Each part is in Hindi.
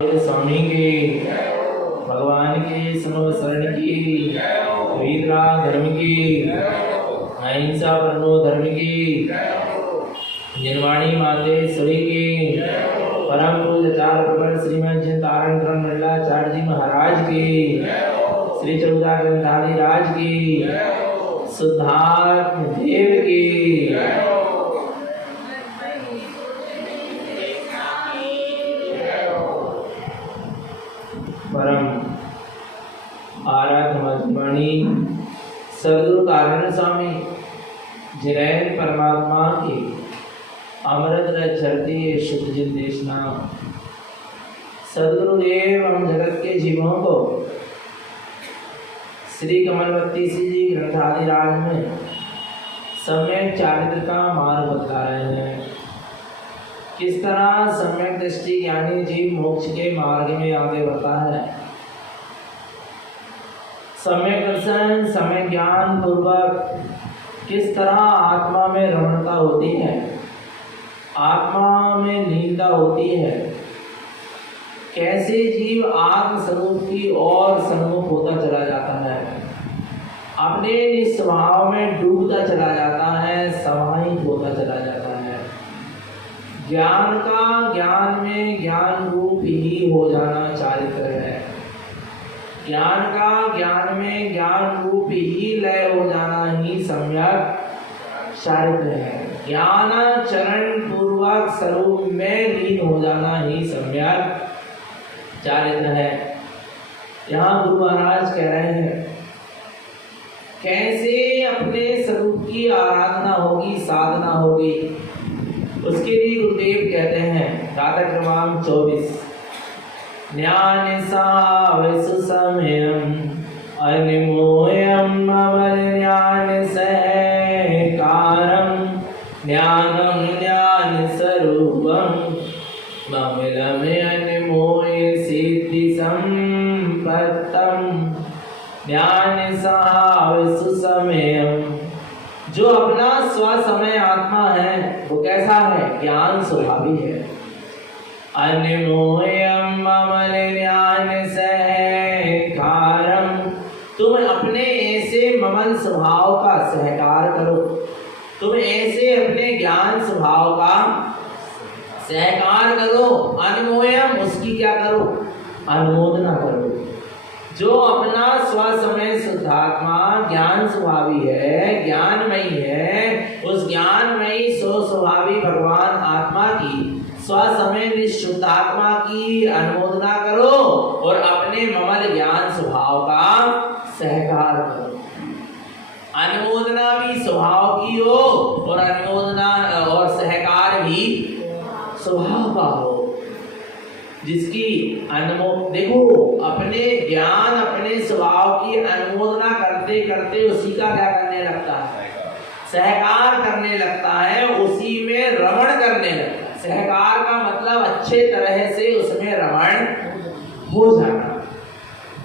स्वामी की, भगवान की, समवसरण की, वीतराग धर्म की, अहिंसा परमो धर्म की, जिनवाणी मातेश्वरी की, परम पूज्याचार्य प्रवर श्रीमद जन तारण धर्म मंडलाचार्य जी महाराज की, श्री चौदा ग्रंथादि राज की, शुद्धात्म देव की। परम आराध्य मधुमणि सदगुरु कारण स्वामी जिरैन परमात्मा की अमृत रचरती शुद्ध जिन देशना सदगुरुदेव हम जगत के जीवों को श्री कमलवती जी ग्रंथादि राज में सम्यक चारित्र का मार्ग बतला रहे हैं। किस तरह सम्यक दृष्टि ज्ञानी जीव मोक्ष के मार्ग में आगे बढ़ता है। सम्यक दर्शन सम्यक ज्ञान पूर्वक किस तरह आत्मा में रमणता होती है, आत्मा में लीनता होती है, कैसे जीव आत्म स्वरूप की ओर सन्मुख होता चला जाता है, अपने निस्वभाव में डूबता चला जाता है, समाहित होता चला जाता है। ज्ञान का ज्ञान में ज्ञान रूप ही हो जाना चारित्र है। ज्ञान का ज्ञान में ज्ञान रूप ही लय हो जाना ही सम्यक चारित्र है। ज्ञान चरण पूर्वक स्वरूप में लीन हो जाना ही सम्यक चारित्र है। यहाँ गुरु महाराज कह रहे हैं कैसे अपने स्वरूप की आराधना होगी, साधना होगी। उसके लिए गुरुदेव कहते हैं गाथा क्रमांक 24 ज्ञान सावसु समयम अनिमोयम अमर ज्ञान सहकारम ज्ञानम ज्ञान स्वरूपम ममलम अनिमोय सिद्धि संपत्तम। ज्ञान सावसु समयम, जो अपना स्वसमय आत्मा है वो कैसा है, ज्ञान स्वभावी है। अनिमोयम अमल ज्ञान सहकारम, तुम अपने ऐसे ममल स्वभाव का सहकार करो, तुम ऐसे अपने ज्ञान स्वभाव का सहकार करो। अनिमोयम, उसकी क्या करो, अनुमोदना करो। जो अपना स्वसमय शुद्धात्मा ज्ञान स्वभावी है, ज्ञानमयी है, उस ज्ञानमयी स्वस्वभावी भगवान आत्मा की स्वसमय निशुद्ध आत्मा की अनुमोदना करो और अपने ममल ज्ञान स्वभाव का सहकार करो। अनुमोदना भी स्वभाव की हो और अनुमोदना और सहकार भी स्वभाव का हो। जिसकी देखो अपने ज्ञान अपने स्वभाव की अनुमोदना करते करते उसी का क्या करने लगता है, सहकार करने लगता है, उसी में रमण करने लगता है। सहकार का मतलब अच्छे तरह से उसमें रमण हो जाना।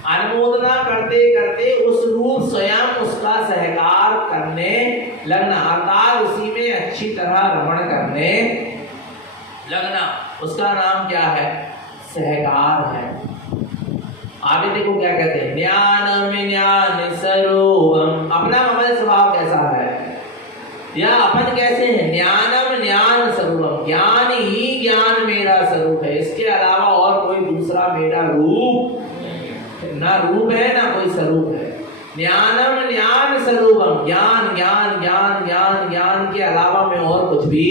अनुमोदना करते करते उस रूप स्वयं उसका सहकार करने लगना, अर्थात उसी में अच्छी तरह रमण करने लगना, उसका नाम क्या है, सहकार है। आगे देखो क्या कहते हैं, ज्ञानम ज्ञान स्वरूपम, अपना ममल स्वभाव कैसा है या अपन कैसे हैं, ज्ञानम ज्ञान स्वरूपम, ज्ञान ही ज्ञान मेरा स्वरूप है, इसके अलावा और कोई दूसरा मेरा रूप ना रूप है ना कोई स्वरूप है। ज्ञानम ज्ञान स्वरूपम, ज्ञान ज्ञान ज्ञान ज्ञान ज्ञान के अलावा मैं और कुछ भी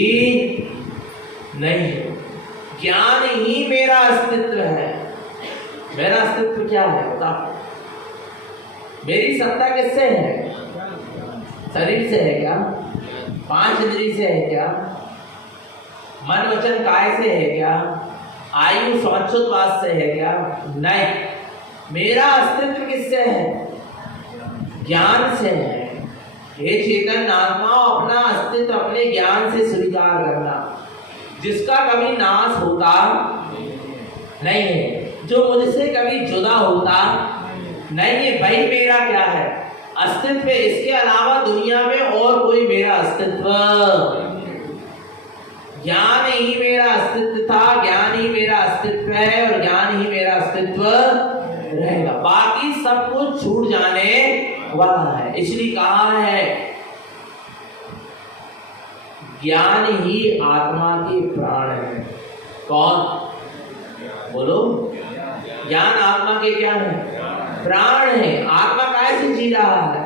नहीं है। ज्ञान ही मेरा अस्तित्व है। मेरा अस्तित्व क्या है बता, मेरी सत्ता किससे है, शरीर से है क्या, पांच इंद्रिय से है क्या, मन वचन काय से है क्या, आयु स्वाच्छोद्वास से है क्या, नहीं। मेरा अस्तित्व किससे है, ज्ञान से है। हे चेतन आत्मा, अपना अस्तित्व अपने ज्ञान से स्वीकार करना, जिसका कभी नाश होता नहीं है, जो मुझसे कभी जुदा होता नहीं है, वही मेरा क्या है, अस्तित्व। इसके अलावा दुनिया में और कोई मेरा अस्तित्व ज्ञान ही मेरा अस्तित्व था, ज्ञान ही मेरा अस्तित्व है और ज्ञान ही मेरा अस्तित्व रहेगा। बाकी सब कुछ छूट जाने वाला है। इसलिए कहा है ज्ञान ही आत्मा के प्राण है। कौन बोलो? ज्ञान आत्मा के क्या है? प्राण है। आत्मा कैसे जी रहा है?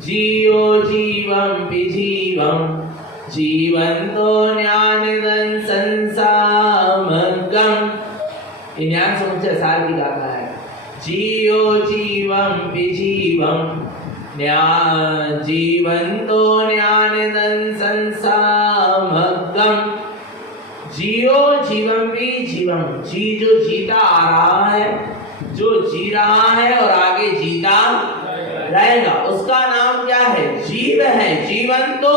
जियो जीवम विजीवम जीवंतो ज्ञानदं संसामगम। ये ज्ञान समुच्चय सार की गाथा है। जियो जीवम विजीवम जीवंतो ज्ञानदं संसामगम। जियो जीवम भी जीवम, जी जो जीता आ रहा है, जो जी रहा है और आगे जीता रहेगा, उसका नाम क्या है? जीव है। जीवन तो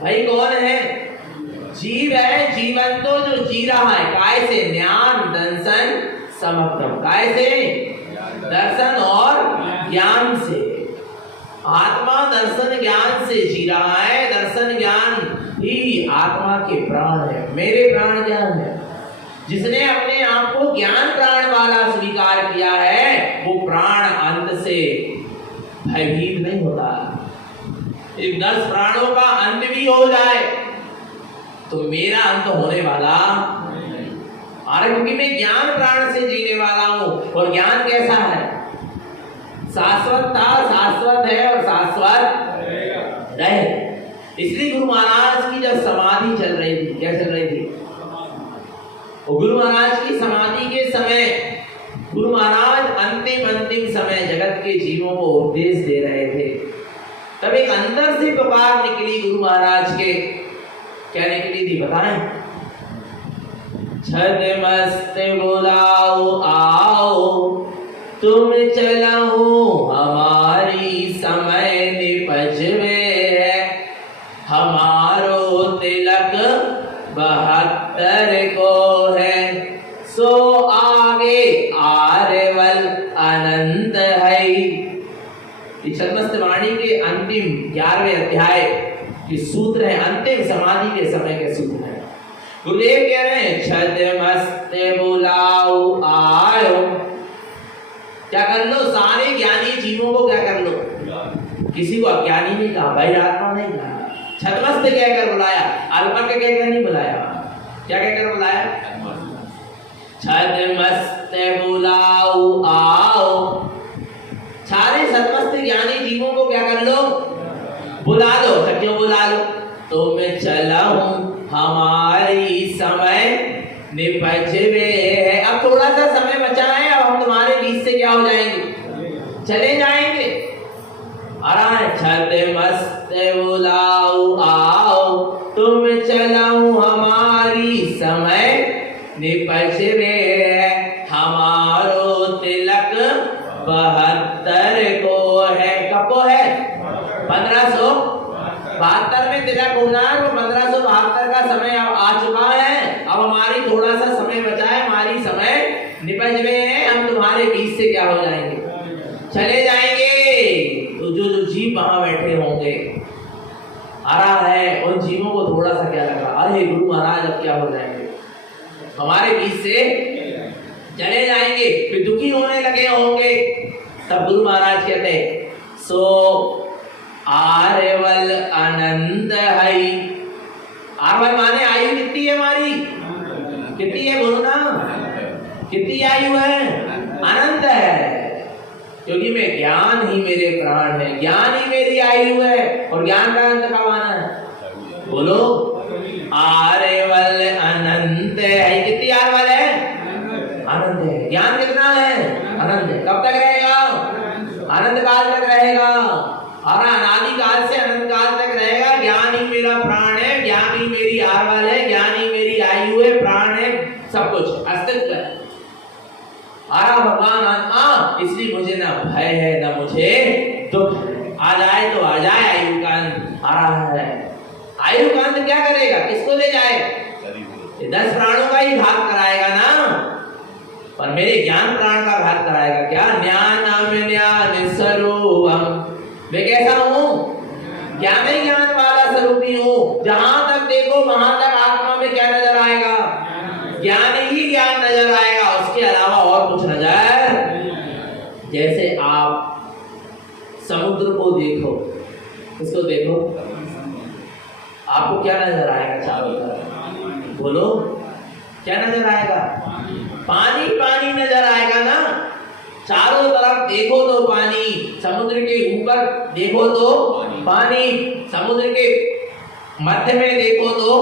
भाई कौन है? जीव है। जीवन तो जो जी रहा है काय से? ज्ञान दर्शन समग्रम। काय से? दर्शन और ज्ञान से। आत्मा दर्शन ज्ञान से जी रहा है। दर्शन ज्ञान ही आत्मा के प्राण है। मेरे प्राण क्या है? जिसने अपने आप को ज्ञान प्राण वाला स्वीकार किया है, वो प्राण अंत से भयभीत नहीं होता। 10 प्राणों का अंत भी हो जाए तो मेरा अंत होने वाला अरे, क्योंकि मैं ज्ञान प्राण से जीने वाला हूं। और ज्ञान कैसा है? शाश्वत था, शाश्वत है और शाश्वत रहे। इसलिए गुरु महाराज की जब समाधि चल रही थी, क्या चल रही थी? गुरु महाराज की समाधि के समय गुरु महाराज अंतिम समय जगत के जीवों को उपदेश दे रहे थे। तब एक अंदर से पुकार निकली गुरु महाराज के। क्या निकली थी बताएं? छद्मस्त बुलाओ आओ, तुम चलो हमारी समय निपजवे है। हमारो तिलक 72 को है, सो आगे आर्यवल अनंत है। छद्मस्त वाणी के अंतिम 11वें अध्याय के सूत्र है, अंतिम समाधि के समय के सूत्र है। गुरुदेव कह रहे हैं छद्मस्त बुलाओ आयो। क्या कर लो? सारे ज्ञानी जीवों को क्या कर लो? किसी को अज्ञानी नहीं कहा, भाई आत्मा नहीं कहा। छद्मस्त कहकर बुलाया, अल्पज्ञ कहकर नहीं बुलाया। क्या कहकर बुलाया? छद्मस्त बुलाओ आओ। सारे छद्मस्त ज्ञानी जीवों को क्या कर लो? बुला लो। तो क्यों बुला लो? तुम चलाऊं हमारी समय निपजवे है। अब थोड़ा सा समय बचा है, अब हम तुम्हारे बीच से क्या हो जाएंगे? चले जाएंगे। छद्मस्त बुलाओ आओ, तुम चलाऊं हमारी समय निपजवे है। हमारो तिलक 72 को है। कब को है? 1572 में तिलक होना है। वो 1572 का समय अब आ चुका है। अब हमारी थोड़ा सा समय बचा है, हमारी समय निपज में है। हम तुम्हारे बीच से क्या हो जाएंगे? चले जाएंगे। तो जो जीव वहां बैठे होंगे आ रहा है, उन जीवों को थोड़ा सा क्या लग रहा? अरे गुरु महाराज अब क्या हो जाएंगे? हमारे बीच से चले जाएंगे। फिर दुखी होने लगे होंगे। तब गुरु महाराज कहते हैं सो आर्यवल अनंत है। आर्यवल माने आयु कितनी है हमारी? कितनी है बोलो ना? कितनी आयु है? अनंत है। क्योंकि मैं ज्ञान ही मेरे प्राण है, ज्ञान ही मेरी आयु है। और ज्ञान का अंत कब आना है? बोलो। आर्यवल अनंत है। कितनी आर्यवल है? अनंत है। ज्ञान कितना है? अनंत है। कब तक रहेगा? अनंत काल तक रहेगा। और अनादि काल से अनंत काल तक रहेगा। ज्ञान ही मेरा प्राण है, ज्ञान ही मेरी आर्यवल है, ज्ञान ही मेरी आयु है, प्राण है, सब कुछ अस्तित्व है। भगवान इसलिए मुझे ना भय है ना मुझे दुख है। आ जाए तो आ जाए, आयु का अंत आ रहा है। आयु का अंत क्या करेगा? किसको ले जाएगा? 10 प्राणों का ही घात कराएगा ना, पर मेरे ज्ञान प्राण का घात कराएगा। क्या? ज्ञान स्वरूपम। मैं कैसा हूँ? ज्ञान ही ज्ञान वाला स्वरूपी हूँ। ज्ञान ही ज्ञान नजर आएगा, उसके अलावा और कुछ नजर। जैसे आप समुद्र को देखो, इसको देखो, आपको क्या नजर आएगा चारों तरफ? बोलो, क्या नजर आएगा? पानी पानी नजर आएगा ना। चारों तरफ देखो तो पानी, समुद्र के ऊपर देखो तो पानी, समुद्र के मध्य में देखो तो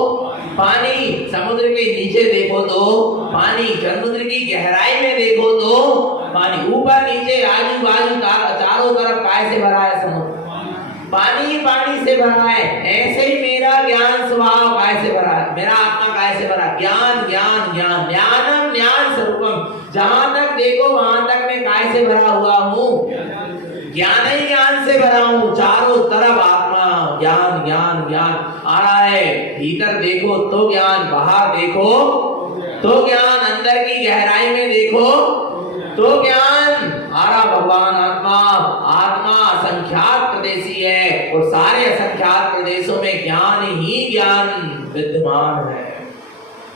पानी, समुद्र के नीचे देखो तो पानी, समुद्र की गहराई में देखो तो पानी, ऊपर नीचे आजू बाजू चारों तरफ काय से भरा है? समुद्र पानी ही पानी से भरा है। ऐसे ही मेरा ज्ञान स्वभाव काय से भरा है? मेरा आत्मा काय से भरा? ज्ञान ज्ञान ज्ञान, ज्ञानम ज्ञान स्वरूपम। जहां तक देखो वहां तक मैं काय से भरा हुआ हूँ? ज्ञान ही ज्ञान से भरा हूँ। चारों तरफ आत्मा ज्ञान ज्ञान ज्ञान आ रहा है। भीतर देखो तो ज्ञान, बाहर देखो तो ज्ञान, अंदर की गहराई में देखो तो ज्ञान आ रहा। भगवान आत्मा, आत्मा असंख्यात प्रदेशी है और सारे असंख्यात प्रदेशों में ज्ञान ही ज्ञान विद्यमान है।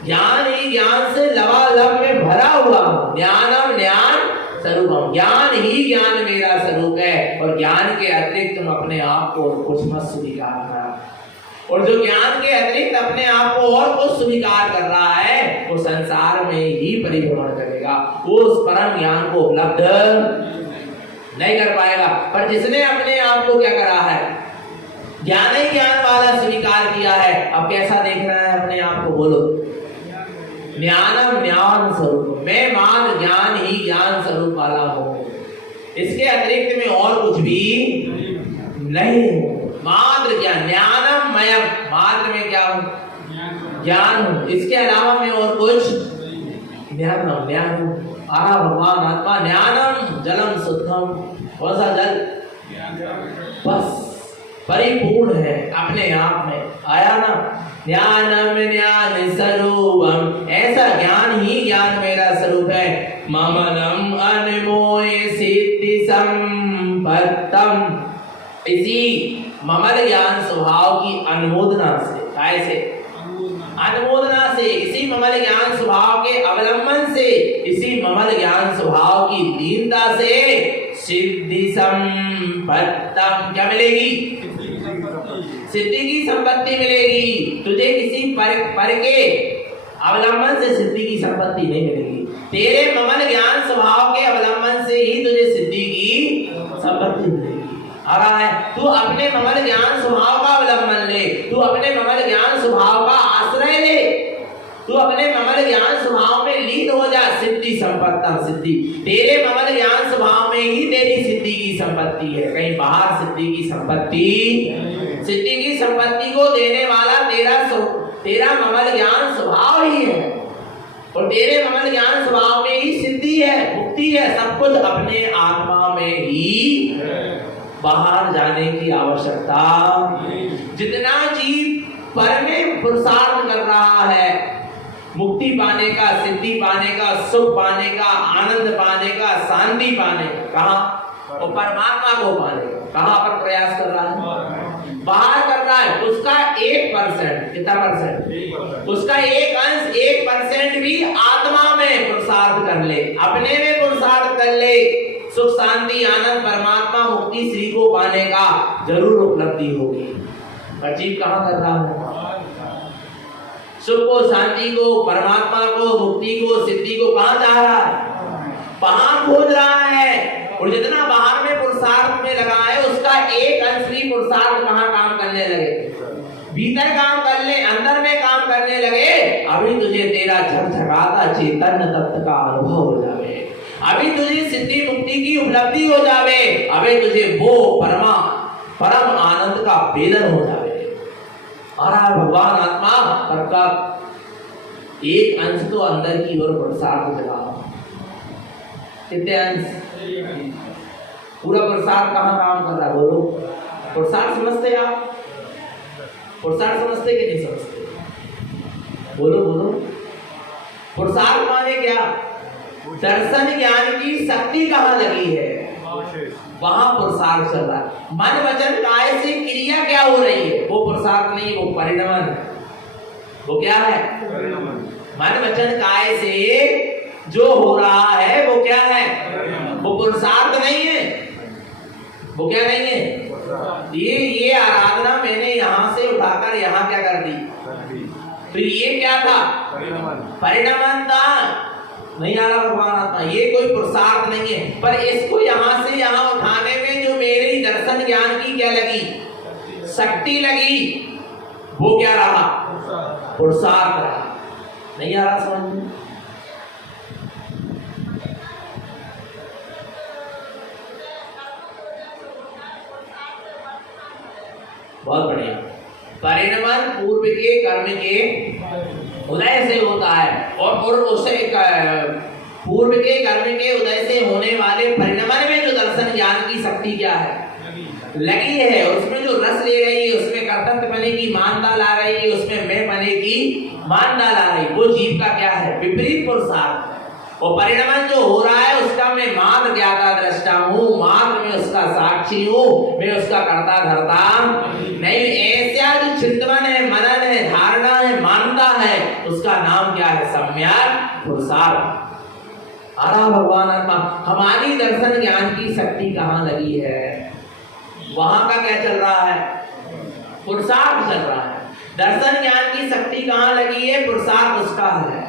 ज्ञान ही ज्ञान से लबालब में भरा हुआ हूँ। ज्ञानम ज्ञान स्वरूपम, ज्ञान ही ज्ञान मेरा स्वरूप है और ज्ञान के अतिरिक्त तुम अपने आप को कुछ मत स्वीकार करा। और जो ज्ञान के अतिरिक्त अपने आप को और कुछ स्वीकार कर रहा है वो संसार में ही परिभ्रमण करेगा, वो उस परम ज्ञान को उपलब्ध नहीं कर पाएगा। पर जिसने अपने आप को क्या करा है? ज्ञान ही ज्ञान वाला स्वीकार किया है। अब कैसा देख रहा है अपने आप को? बोलो, ज्ञानम ज्ञान स्वरूप, मैं मात्र ज्ञान ही ज्ञान स्वरूप वाला हूँ, इसके अतिरिक्त में और कुछ भी नहीं हूँ। मात्र ज्ञान, ज्ञानम मयम, मात्र में क्या हूँ? ज्ञान हूँ, इसके अलावा मैं और कुछ ज्ञानम ज्ञान हूँ। आहा भगवान आत्मा, ज्ञानम जलम शुद्धम, कौन सा जल? बस परिपूर्ण है अपने आप में, आया ना? ज्ञानम ज्ञान स्वरूपम, ऐसा ज्ञान ही ज्ञान मेरा स्वरूप है। ममनम अनमोय सिद्धि संपत्तम, इसी ममल ज्ञान स्वभाव की अनुमोदना से, कैसे? अनुमोदना से, इसी ममल ज्ञान स्वभाव के अवलंबन से, इसी ममल ज्ञान स्वभाव की दीनता से सिद्धि संपत्तम, क्या मिलेगी? सिद्धि की संपत्ति मिलेगी। तुझे किसी पर के अवलंबन से सिद्धि की संपत्ति नहीं मिलेगी। तेरे ममल ज्ञान स्वभाव के अवलंबन से ही तुझे सिद्धि की संपत्ति मिलेगी। आ रहा है? तू अपने ममल ज्ञान स्वभाव का अवलंबन ले, तू अपने ममल ज्ञान स्वभाव का आश्रय ले, तू अपने ममल ज्ञान स्वभाव में लीन हो जा। सिद्धि संपत्तम, सिद्धि तेरे ममल ज्ञान स्वभाव में ही तेरी सिद्धि की संपत्ति है, कहीं बाहर सिद्धि की संपत्ति। सिद्धि की संपत्ति को देने वाला तेरा ममल ज्ञान स्वभाव ही है और तेरे ममल ज्ञान स्वभाव में ही सिद्धि है, मुक्ति है, सब कुछ अपने आत्मा में ही, बाहर जाने की आवश्यकता। जितना जीव पर में पुरुषार्थ कर रहा है, मुक्ति पाने का, सिद्धि पाने का, सुख पाने का, आनंद पाने का, शांति पाने का, कहाँ? वो परमात्मा को पाने का कहाँ पर प्रयास कर रहा है? बाहर कर रहा है। उसका 1%, कितना परसेंट? उसका एक अंश, 1% भी आत्मा में पुरुषार्थ कर ले, अपने में पुरुषार्थ कर ले, सुख शांति आनंद परमात्मा मुक्ति श्री को पाने का जरूर उपलब्धि होगी। पर जीव कहाँ कर रहा है? सुख को, शांति को, परमात्मा को, मुक्ति को, सिद्धि को कहाँ चाह रहा है? बाहर खोज रहा है। और जितना बाहर में पुरुषार्थ में लगा है उसका एक अंश भी पुरुषार्थ कहाँ काम करने लगे? भीतर काम कर ले, अंदर में काम करने लगे, अभी तुझे तेरा झकझकाता चैतन्य तत्व का अनुभव हो जावे, अभी तुझे सिद्धि मुक्ति की उपलब्धि हो जावे, अभी तुझे वो परम आनंद का वेदन हो जावे। और भगवान आत्मा पर का एक अंश तो अंदर की ओर पुरुषार्थ चला। कितने अंश? पूरा पुरुषार्थ कहाँ काम कर रहा है? बोलो, पुरुषार्थ समझते आप? पुरुषार्थ समझते कि नहीं समझते? बोलो बोलो। पुरुषार्थ माने क्या? दर्शन ज्ञान की शक्ति कहाँ लगी है वहां पुरुषार्थ चल रहा है। मन वचन काय से क्रिया क्या हो रही है वो पुरुषार्थ नहीं, वो परिणमन है। वो क्या है? मन वचन काय से जो हो रहा है वो क्या है? वो पुरुषार्थ नहीं है। वो क्या नहीं है? ये आराधना मैंने यहाँ से उठाकर यहाँ क्या कर दी? तो ये क्या था? परिणमन था। नहीं आ रहा भगवान आत्मा, ये कोई पुरुषार्थ नहीं है। पर इसको यहाँ से यहाँ उठाने में जो मेरी दर्शन ज्ञान की क्या लगी? शक्ति लगी, वो क्या रहा? पुरुषार्थ रहा। नहीं आ रहा समझ में? बहुत बढ़िया। परिणमन पूर्व के कर्म के उदय से होता है, और पूर्व के कर्म के उदय से होने वाले परिणमन में जो दर्शन ज्ञान की शक्ति क्या है? लगी है। और उसमें जो रस ले रही है, उसमें कर्तव्य बने की मानता ला रही है, उसमें मैं बने की मानता ला रही, वो जीव का क्या है? विपरीत पुरुषार्थ। और परिणमन जो हो रहा है उसका मैं मात्र ज्ञाता दृष्टा हूँ, मात्र मैं उसका साक्षी हूँ, मैं उसका कर्ता धर्ता नहीं। ऐसा जो चिंतन है, मनन है, धारणा है, मानता है, उसका नाम क्या है? सम्यक पुरुषार्थ। आरा भगवान आत्मा। हमारी दर्शन ज्ञान की शक्ति कहाँ लगी है? वहां का क्या चल रहा है? पुरुषार्थ चल रहा है। दर्शन ज्ञान की शक्ति कहाँ लगी है? पुरुषार्थ उसका है।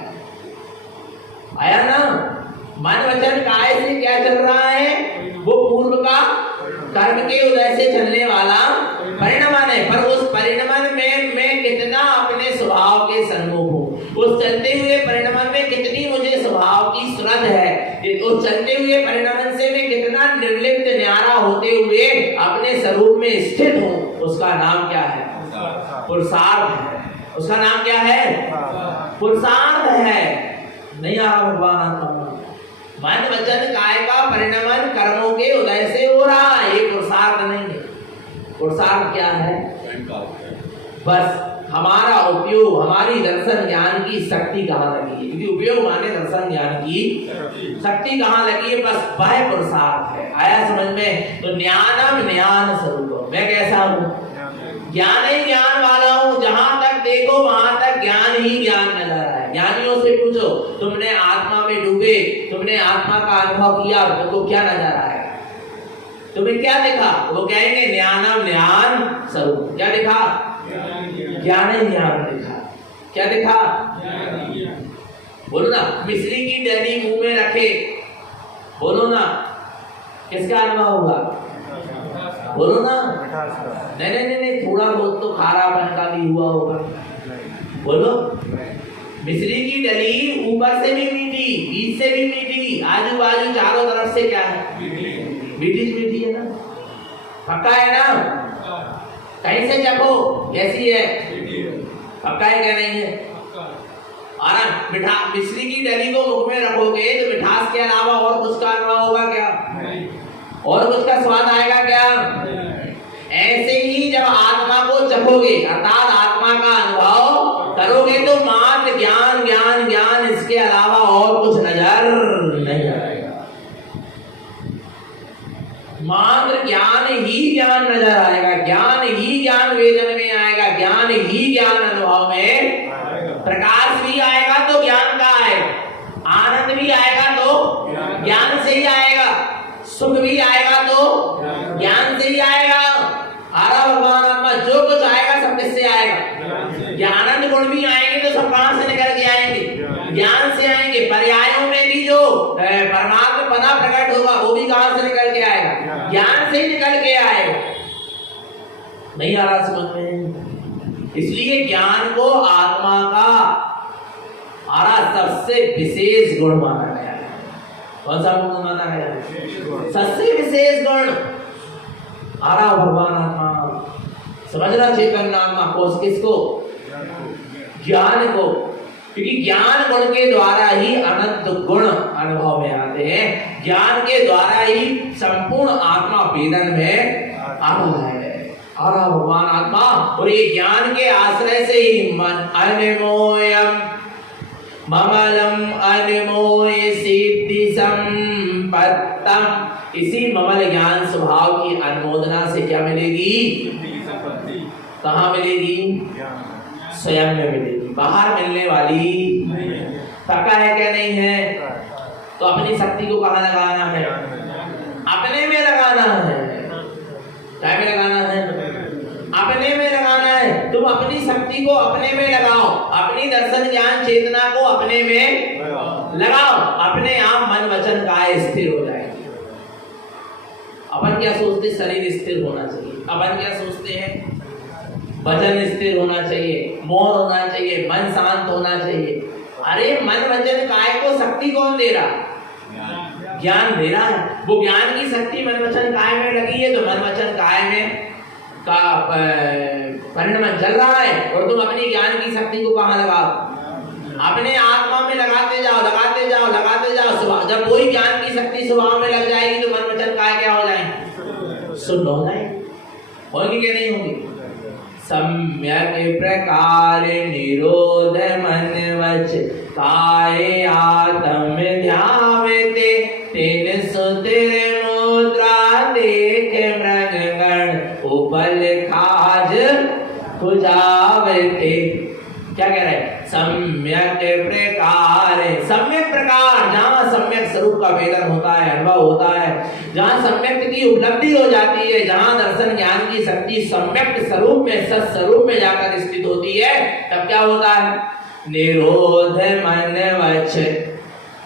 आया ना? मन वचन काय से क्या चल रहा है? वो पूर्व का कर्म के उदय से चलने वाला परिणमन है। पर उस परिणमन में मैं कितना अपने स्वभाव के सन्मुख हूँ, उस चलते हुए परिणमन में कितनी मुझे स्वभाव की श्रद्धा है, उस चलते हुए परिणमन से मैं कितना निर्लिप्त न्यारा होते हुए अपने स्वरूप में स्थित हूँ, उसका नाम क्या है? पुरुषार्थ है। उसका नाम क्या है? पुरुषार्थ है। नहीं आ रहा भगवान आत्मा। मन वचन काय का परिणमन कर्मों के उदय से हो रहा है, ये पुरुषार्थ नहीं है। पुरुषार्थ क्या है? बस हमारा उपयोग, हमारी दर्शन ज्ञान की शक्ति कहाँ लगी है? क्योंकि उपयोग माने दर्शन ज्ञान की शक्ति कहाँ लगी है? बस वह पुरुषार्थ है। आया समझ में? तो ज्ञानम ज्ञान स्वरूप। मैं कैसा हूँ? ज्ञान ही ज्ञान वाला हूँ। जहां तक देखो वहां तक ज्ञान ही ज्ञान नजर आए। ज्ञानियों से पूछो, तुमने आत्मा में डूबे, तुमने आत्मा का अनुभव किया, तुमको क्या नजर आया? तुम्हें क्या दिखा? वो कहेंगे ज्ञानम ज्ञान स्वरूप। क्या दिखा? ज्ञान ही ज्ञान दिखा। क्या दिखा? बोलो ना। मिश्री की डली मुंह में रखे, बोलो ना, किसका अनुभव होगा? बोलो ना। नहीं, थोड़ा बहुत तो खारापन का भी हुआ होगा। बोलो। मिश्री की डली ऊपर से भी मीठी, बीच से भी मीठी, आजू बाजू चारों तरफ से क्या है? मीठी है ना? पक्का है ना? कहीं से चखो, कैसी है? पक्का है क्या? नहीं है? और मिश्री की डली को मुख में रखोगे तो मिठास के अलावा और कुछ का अनुभव होगा क्या? और कुछ का स्वाद आएगा क्या? ऐसे ही जब आत्मा को चखोगे, अर्थात आत्मा का अनुभव करोगे, तो मात्र ज्ञान ज्ञान ज्ञान, इसके अलावा और कुछ नजर नहीं आएगा। मात्र ज्ञान ही ज्ञान नजर आएगा, ज्ञान ही ज्ञान वेदन में आएगा, ज्ञान ही ज्ञान अनुभव में। प्रकाश भी आएगा तो ज्ञान का आएगा, आनंद भी आएगा तो ज्ञान से ही आएगा, सुख भी आएगा तो ज्ञान से ही आएगा। आरा भगवान आत्मा। जो कुछ आएगा सब किससे आएगा? ज्ञानंद गुण भी आएंगे तो सब कहां से निकल के आएंगे? ज्ञान से आएंगे। पर्यायों में भी जो परमात्मा पदा प्रकट होगा वो भी कहां से निकल के आएगा? ज्ञान से ही निकल के आएगा। नहीं आ रहा समझ में? इसलिए ज्ञान को आत्मा का आरा सबसे विशेष गुण माना गया है। कौन सा गुण माना गया है? सबसे विशेष गुण। आरा भगवान आत्मा। समझना चेतन आत्मा को, किसको? ज्ञान को। क्योंकि ज्ञान गुण के द्वारा ही अनंत गुण अनुभव में आते हैं, ज्ञान के द्वारा ही संपूर्ण आत्मा वेदन में आता है। और भगवान आत्मा, और ये ज्ञान के आश्रय से ही मन अनमोयम ममलम अनमोय सिद्धि संपत्तम, इसी ममल ज्ञान स्वभाव की अनुमोदना से क्या मिलेगी? कहाँ मिलेगी? स्वयं में मिलेगी, बाहर मिलने वाली सबका है क्या नहीं है? तो अपनी शक्ति को कहाँ लगाना है? अपने में लगाना है। क्या में लगाना है? अपने में लगाना है। तुम अपनी शक्ति को अपने में लगाओ, अपनी दर्शन ज्ञान चेतना को अपने में लगाओ, अपने आप मन वचन काय स्थिर हो जाएगी। अपन क्या सोचते? शरीर स्थिर होना चाहिए। अपन क्या सोचते हैं? वचन स्थिर होना चाहिए, मौन होना चाहिए, मन शांत होना चाहिए। अरे मन वचन काय को शक्ति कौन दे रहा? ज्ञान दे रहा है। वो ज्ञान की शक्ति मन वचन काय में लगी है, तो मन वचन काय में का परिणाम चल रहा है। और तुम अपनी ज्ञान की शक्ति को कहाँ लगाओ? अपने आत्मा में लगाते जाओ, लगाते जाओ, लगाते जाओ। जब वही ज्ञान की शक्ति स्वभाव में लग जाएगी तो मन वचन काय क्या हो जाएंगे? शुद्ध हो जाएंगे। होंगी क्या नहीं होंगी? सम्यक प्रकार निरोध मन वच काय आत्म ध्यावते तेन सुतिर मुद्रा देख मृगगण उपल खाज खुजावते। क्या कह रहे हैं? सम्यक प्रकार, सम्यक प्रकार, जहाँ सम्यक स्वरूप का वेदन होता है, अनुभव होता है, जहाँ सम्यक की उपलब्धि हो जाती है, जहाँ दर्शन ज्ञान की शक्ति सम्यक स्वरूप में, सत्स्वरूप में जाकर स्थित होती है, तब क्या होता है? निरोध मन वच,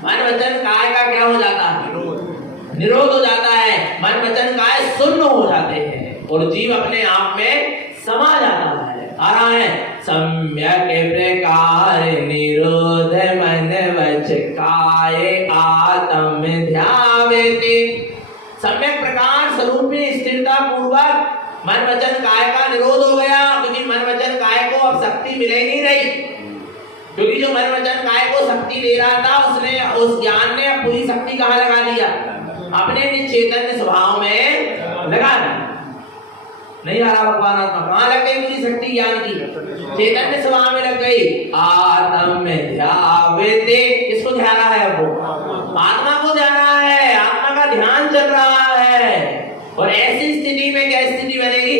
मन वचन काय का क्या हो जाता है? निरोध हो जाता है। मन वचन काय शून्य हो जाते हैं और जीव अपने आप में समा जाता है। आ रहा है सम्यक प्रकार निरोध मन वच काय आत्म ध्यावते। सम्यक प्रकार स्वरूप में स्थिरता पूर्वक मन वचन काय का निरोध हो गया, क्योंकि मन वचन काय को अब शक्ति मिले नहीं रही। क्योंकि जो मन वचन काय को शक्ति दे रहा था, उसने उस ज्ञान ने अब पूरी शक्ति कहाँ लगा दिया? अपने चैतन्य स्वभाव में लगा दिया। नहीं आ रहा भगवान आत्मा कहाँ लग गई? पूरी शक्ति ज्ञान की चैतन्य स्वभाव में लग गई। आत्म ध्यावते, किसको ध्यान रहा है? वो आत्मा को ध्यान रहा है, आत्मा का ध्यान चल रहा है। और ऐसी स्थिति में क्या स्थिति बनेगी?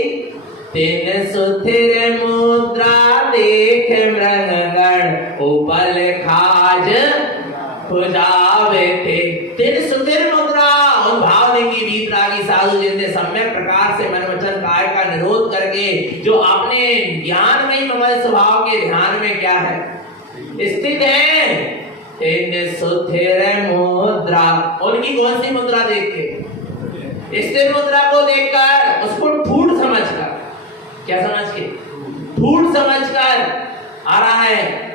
तेन सुथिर मुद्रा देख मृगगण उपल खाज खुजावते। तेन सुथिर मुद्रा, उन भाव देंगी वीतरागी साधु जिनने सम्यक प्रकार से मन वचन काय का निरोध करके जो अपने ज्ञानमय ममल स्वभाव के ध्यान में क्या है? स्थित है। तेन सुथिर मुद्रा, उनकी कौन सी मुद्रा देख के? स्थिर मुद्रा को देखकर, उसको ठूठ समझकर, क्या समझ के? ठूठ समझकर आ रहा है।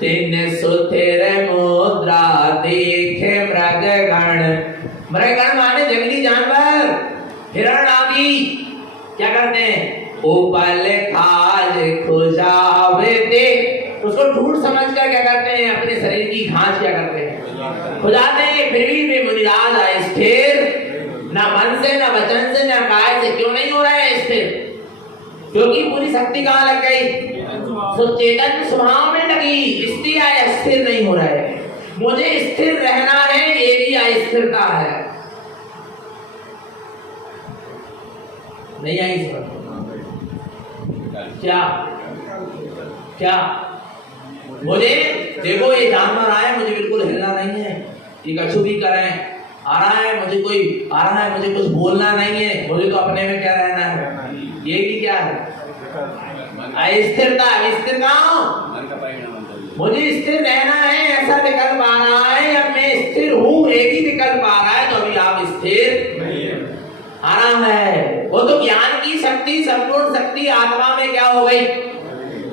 तेन सुथिर मुद्रा देखे मृगगण, मृगगण माने जंगली जानवर, हिरण आदि क्या करते हैं? उपल खाज खुजावते, उसको ठूठ समझकर क्या करते हैं? अपने शरीर की घास क्या करते हैं? खुजाते हैं। फिर भी मुनिराज स्थिर, ना मन से, ना वचन से, ना काय से। क्यों नहीं हो रहा है स्थिर? क्योंकि पूरी शक्ति कहाँ लग गई? तो चेतन स्वभाव में लगी, इसलिए स्थिर नहीं हो रहा है। मुझे स्थिर रहना है, ये भी अस्थिरता है। नहीं आई समझ? क्या क्या? मुझे देखो, ये जानवर आए, मुझे बिल्कुल हिलना नहीं है। ये कछु भी करें, आ रहा है, मुझे कोई आ रहा है, मुझे कुछ बोलना नहीं है, मुझे तो अपने में क्या रहना है? ये भी क्या है? अस्थिरता। स्थिर कहाँ हूँ? मुझे स्थिर रहना है, ऐसा विकल्प आ रहा है। अब मैं स्थिर हूँ, एक ही विकल्प आ रहा है, तो अभी आप स्थिर आ रहा है। वो तो ज्ञान की शक्ति, संपूर्ण शक्ति आत्मा में क्या हो गई?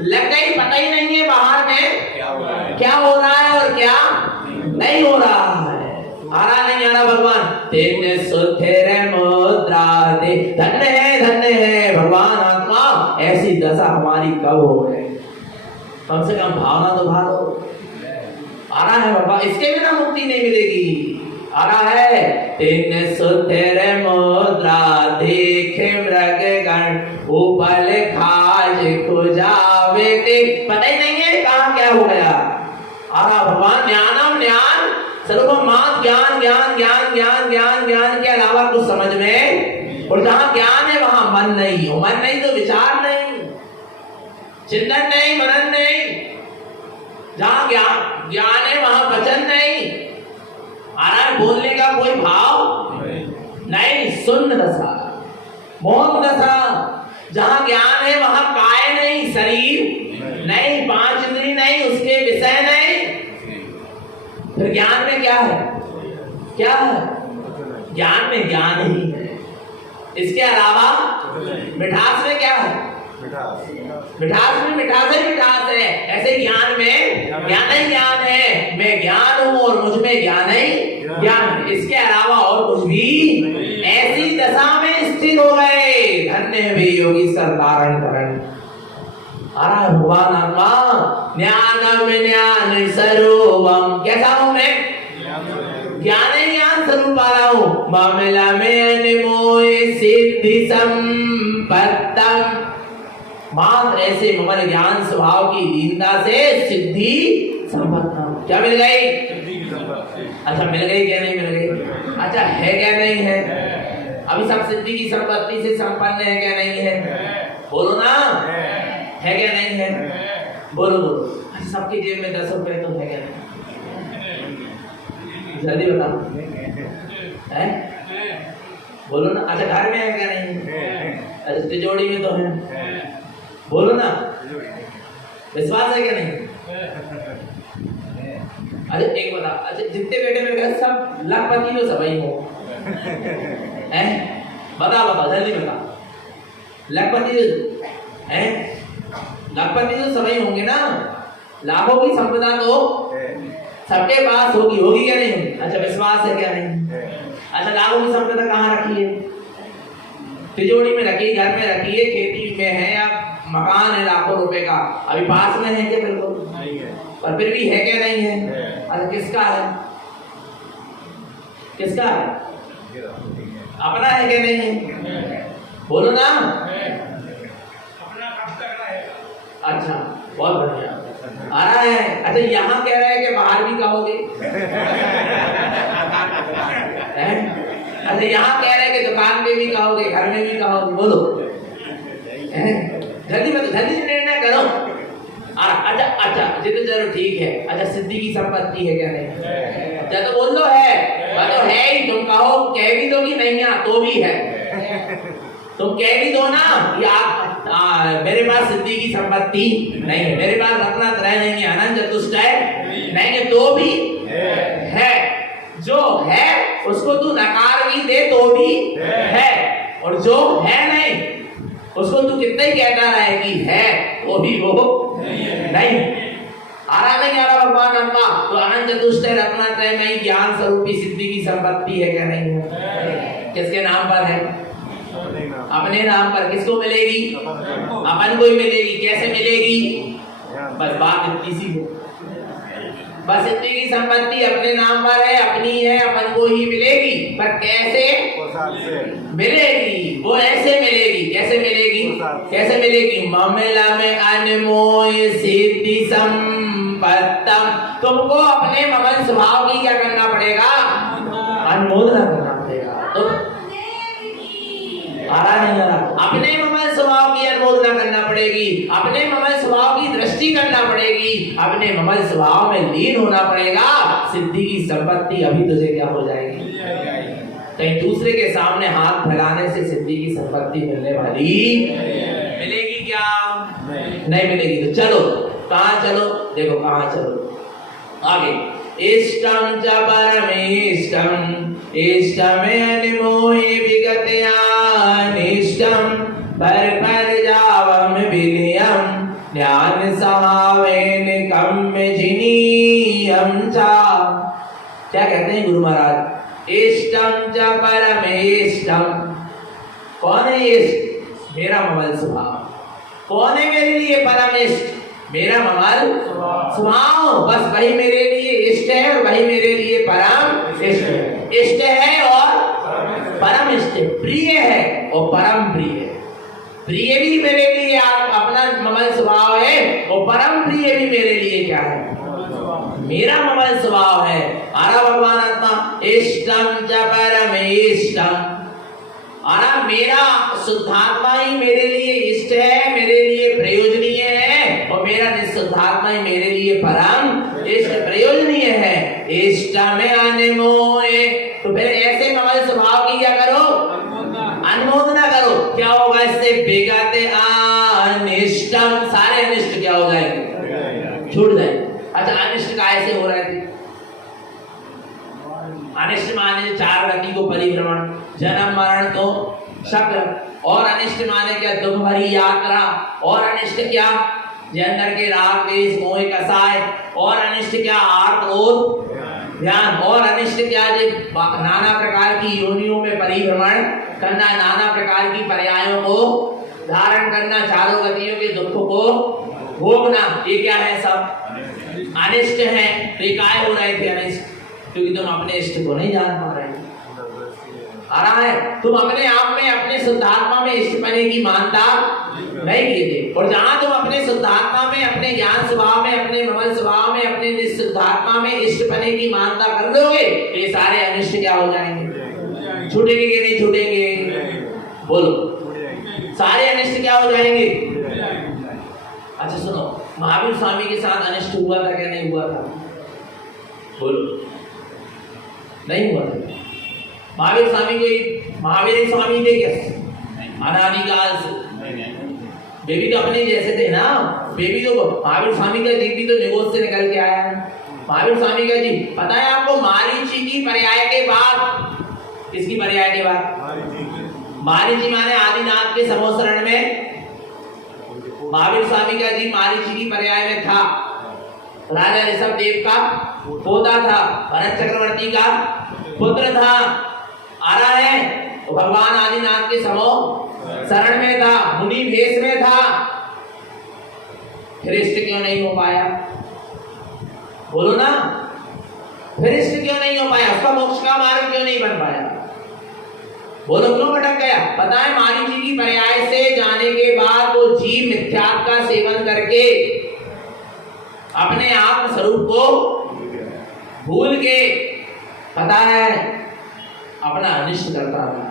लग गई। पता ही नहीं है बाहर में क्या हो रहा है और क्या नहीं हो रहा है। आ रहा नहीं आ रहा भगवान? तेन सुथिर मुद्रा दे। धन्य है भगवान आत्मा। ऐसी दशा हमारी कब हो गई? कम से कम भावना तो भालो। आ रहा है भगवान, इसके बिना मुक्ति नहीं मिलेगी। आ रहा है। तेन सुथिर मुद्रा देखे मृगगण उपल खाज खुजावते। पता ही नहीं है कहाँ क्या हो गया। आ रहा भगवान। ज्ञानम ज्ञान सर्वमात, ज्ञान ज्ञान ज्ञान ज्ञान ज्ञान ज्ञान के अलावा कुछ समझ में। और जहाँ ज्ञान है वहां मन नहीं हो। मन नहीं तो विचार नहीं, चिंतन नहीं, मनन नहीं। जहाँ ज्ञान ज्ञान है वहां वचन नहीं आ रहा है, बोलने का कोई भाव नहीं, शून्य दशा, मौन दशा। जहां ज्ञान है वहां काय नहीं, शरीर नहीं, पांच इंद्रिय नहीं, उसके विषय नहीं। फिर ज्ञान में क्या है? क्या है? ज्ञान में ज्ञान ही है। इसके अलावा मिठास में क्या है? मिठास में मिठास ही मिठास है। ऐसे ज्ञान में ज्ञान ही ज्ञान है। मैं ज्ञान हूं और मुझ में ज्ञान ही ज्ञान, इसके अलावा और कुछ भी। ऐसी दशा में स्थिर हो गए। धन्य वे योगी सरदारण करण। भगवान आत्मा ज्ञानम ज्ञान स्वरूपम। कैसा हूं मैं? ज्ञान ही ज्ञान स्वरूप आ रहा हूं। मामला में अनमोय सिद्धि संपत्तम। मात्र ऐसे ममल ज्ञान स्वभाव की दीनता से सिद्धि संपत्तम। क्या मिल गई? अच्छा मिल गई, क्या नहीं मिल गई? अच्छा है क्या नहीं है? अभी सब सिद्धि की संपत्ति से संपन्न है क्या नहीं है? बोलो ना, है क्या नहीं है? बोलो बोलो। अच्छा सबकी जेब में 10 रुपए तो है क्या नहीं? जल्दी बताओ, है? बोलो ना। अच्छा घर में है क्या नहीं? अच्छा तिजोरी में तो है, बोलो ना। विश्वास है क्या नहीं? अच्छा एक बता, अच्छा जितने बेटे मेरे घर सब लखपति हो, सब ही हो, हैं? बता बता जल्दी बता। लखपति हैं? लखपति तो सभी होंगे ना। लाखों की संपदा तो सबके पास होगी, होगी क्या नहीं? अच्छा विश्वास है क्या नहीं? अच्छा लाखों की संपदा कहाँ रखी है? तिजोरी में रखी, घर में रखी है, खेती में है, या मकान है लाखों रुपए का, अभी पास में है क्या? बिल्कुल नहीं है। पर फिर भी है क्या नहीं है? अच्छा किसका है? किसका है? अपना है क्या नहीं है? बोलो ना। अच्छा बहुत बढ़िया आ रहा है। अच्छा यहाँ कह रहे हैं कि बाहर भी कहोगे? अच्छा यहाँ कह रहे हैं कि दुकान पे भी कहोगे, घर में भी कहोगे? बोलो जल्दी बताओ, जल्दी निर्णय करो। अच्छा अच्छा जितने चलो ठीक है। अच्छा सिद्धि की संपत्ति है क्या नहीं? अच्छा तो बोल दो है, तो है ही। तुम कहो, कह भी दो कि नहीं है तो भी है, तुम कह भी दो ना या मेरे पास सिद्धि की संपत्ति नहीं है, मेरे पास रत्नात्रय नहीं है, अनंत चतुष्टय नहीं है, तो भी है। जो है उसको तू नकार भी दे तो भी है, और जो है नहीं उसको तू कितना ही कहता रहे कि है, वो भी वो नहीं। आ रहा नहीं आ रहा भगवान आत्मा? तो अनंत चतुष्टय रत्नात्रय में ज्ञान स्वरूपी सिद्धि की संपत्ति है क्या नहीं है? किसके नाम पर है? अपने नाम पर। किसको मिलेगी? अपन को ही मिलेगी। कैसे मिलेगी? बस बात इतनी सी है। बस सिद्धि की संपत्ति अपने नाम पर है, अपनी है, अपन को ही मिलेगी। पर कैसे मिलेगी? वो ऐसे मिलेगी। कैसे मिलेगी? कैसे मिलेगी? मामला में अनमोय सिद्धि संपत्तम। तुमको अपने ममन स्वभाव की क्या करना पड़ेगा? अनुमोदना करना पड़ेगा। तो आ रहा नहीं आ रहा? अपने ममल स्वभाव की अनुमोदना करना पड़ेगी, अपने ममल स्वभाव की दृष्टि करना पड़ेगी, अपने ममल स्वभाव में लीन होना पड़ेगा। सिद्धि की संपत्ति अभी तुझे क्या हो जाएगी? कहीं दूसरे के सामने हाथ फैलाने से सिद्धि की संपत्ति मिलने वाली मिलेगी क्या? नहीं मिलेगी। तो चलो कहाँ चलो? देखो कहाँ चलो आगे। इष्टम च परमेष्टम इष्टमेनिमोहि विगतयानिष्टम पर जावम विनयम ज्ञान सहावेन कम्य जिनीयम चा। क्या कहते हैं गुरु महाराज? इष्टम च परमेष्टम। कौन है इष्ट? मेरा ममल स्वभाव। कौन है मेरे लिए परम इष्ट? मेरा ममल स्वभाव। बस वही मेरे लिए इष्ट है और वही मेरे लिए परम इष्ट है। इष्ट है और परम इष्ट है, प्रिय है और परम प्रिय है। प्रिय भी मेरे लिए अपना ममल स्वभाव है और परम प्रिय भी मेरे लिए क्या है? मेरा ममल स्वभाव है। आरा भगवान आत्मा इष्टम च परम इष्टम। आरा मेरा शुद्धात्मा ही मेरे लिए इष्ट है, मेरे लिए प्रयोजनीय है, और मेरा निःशुद्धात्मा ही मेरे लिए परम इष्ट प्रयोजनीय है, इष्ट में अनिमोए। तो फिर ऐसे ममल स्वभाव की क्या करो, अनुमोदना करो। क्या होगा इससे, विगते अनिष्टम, सारे अनिष्ट क्या हो जाएंगे, छूट जाएंगे। अच्छा अनिष्ट कैसे हो रहे थे, अनिष्ट माने चार गति को परिभ्रमण, जन्म मरण तो शक्र, और अनिष्ट माने क्या, दुख भरी यात्रा, और अनिष्ट क्या, जन्नर के राग देश मोह कसाय, और अनिष्ट क्या, आर्त क्रोध ध्यान, और अनिष्ट क्या, नाना प्रकार की योनियों में परिभ्रमण करना, नाना प्रकार की पर्यायों को धारण करना, चारों गतियों के दुख को भोगना, ये क्या है, सब अनिष्ट है। तो ये काय हो रहे थे अनिष्ट, क्योंकि तुम अपने इष्ट को नहीं जान पा रहे आ रहा है, तुम अपने आप में अपने शुद्धात्मा में इष्ट पने की मानता नहीं किए थे। और जहां तुम अपने शुद्धात्मा में, अपने ज्ञान स्वभाव में, अपने ममल स्वभाव में, अपने निःशुद्धात्मा में इष्ट पने की मानता कर लोगे, ये सारे अनिष्ट क्या हो जाएंगे, छूटेंगे कि नहीं छूटेंगे, बोलो, सारे अनिष्ट क्या हो जाएंगे। अच्छा सुनो, महावीर स्वामी के साथ अनिष्ट हुआ था क्या नहीं हुआ था, बोलो, नहीं हुआ था। महावीर स्वामी को, महावीर स्वामी थे क्या अनादिकाल से, बेबी तो अपने जैसे थे ना, बेबी तो महावीर स्वामी का दीदी तो निगोद से निकल के आया है। महावीर स्वामी का जी पता है आपको, मारीची की पर्याय के बाद, किसकी पर्याय के बाद, मारीची माने आदिनाथ के समोसरण में महावीर स्वामी का जी मारीची की पर्याय में था, राजा ऋषभ देव का पोता था, भरत चक्रवर्ती का पुत्र था, आ रहा है, तो भगवान आदिनाथ के समो शरण में था, मुनि भेष में था, फिर इष्ट क्यों नहीं हो पाया, बोलो ना, फिर इष्ट क्यों नहीं हो पाया, उसका मोक्ष का मार्ग क्यों नहीं बन पाया, बोलो क्यों भटक गया। पता है मारीची की पर्याय से जाने के बाद वो जीव मिथ्यात्व का सेवन करके अपने आत्म स्वरूप को भूल के, पता है अपना अनिष्ट करता था।